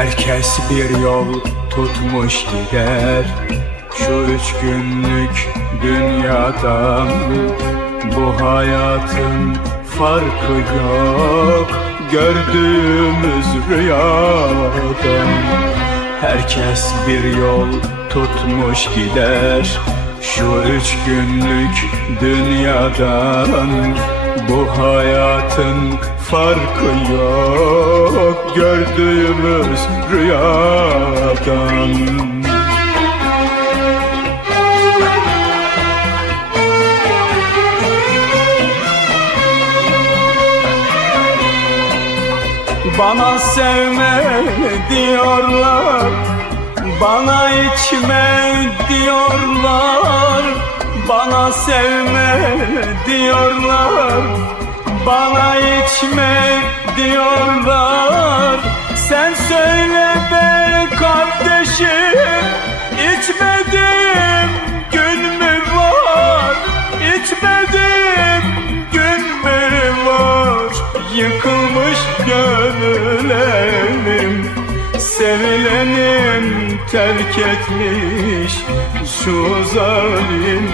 Herkes bir yol tutmuş gider. Şu üç günlük dünyadan Bu hayatın farkı yok. Gördüğümüz rüyadan Herkes bir yol tutmuş gider. Şu üç günlük dünyadan Bu hayatın farkı yok Gördüğümüz rüyadan. Bana sevme diyorlar Bana içme diyorlar. Bana sevme diyorlar Bana içme diyorlar. Sen söyle be kardeşim İçmedim gün mü var? İçmedim gün mü var? Yıkılmış gönül evim Sevilenim terk etmiş Şu zalim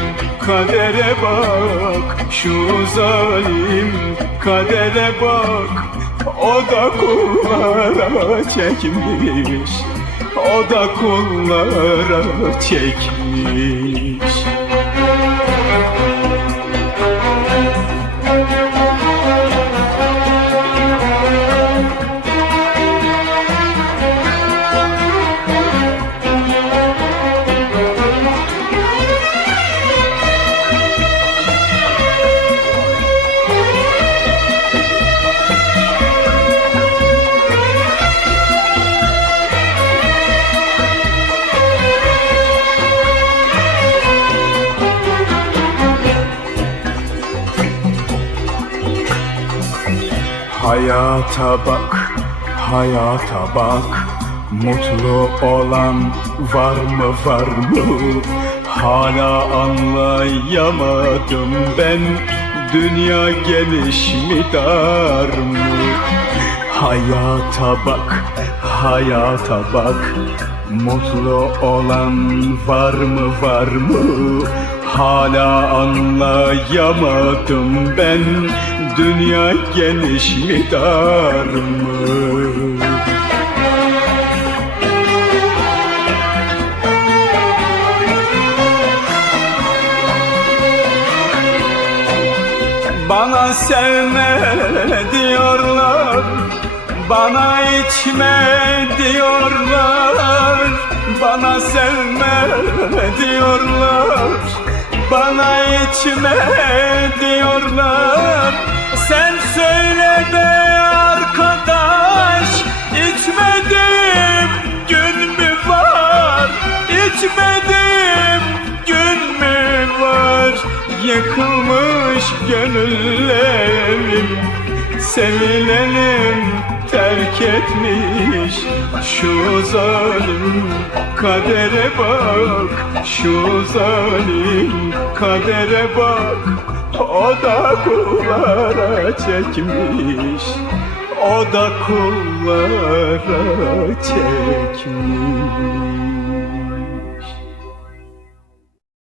kadere bak Şu zalim kadere bak. O da kullara çekmiş O da kullara çekmiş Hayata bak, hayata bak Mutlu olan var mı var mı? Hala anlayamadım ben Dünya geniş mi dar mı? Hayata bak, hayata bak Mutlu olan var mı var mı? Hala anlayamadım ben Dünya geniş mi dar mı? Bana sevme diyorlar Bana içme diyorlar Bana sevme diyorlar Bana içme diyorlar. Sen söyle be arkadaş İçmedim gün mü var? İçmedim gün mü var? Yıkılmış gönüllerim Sevilenim terk etmiş. Şu zalim kadere bak Şu zalim kadere bak. O da kullara çekmiş O da kullara çekmiş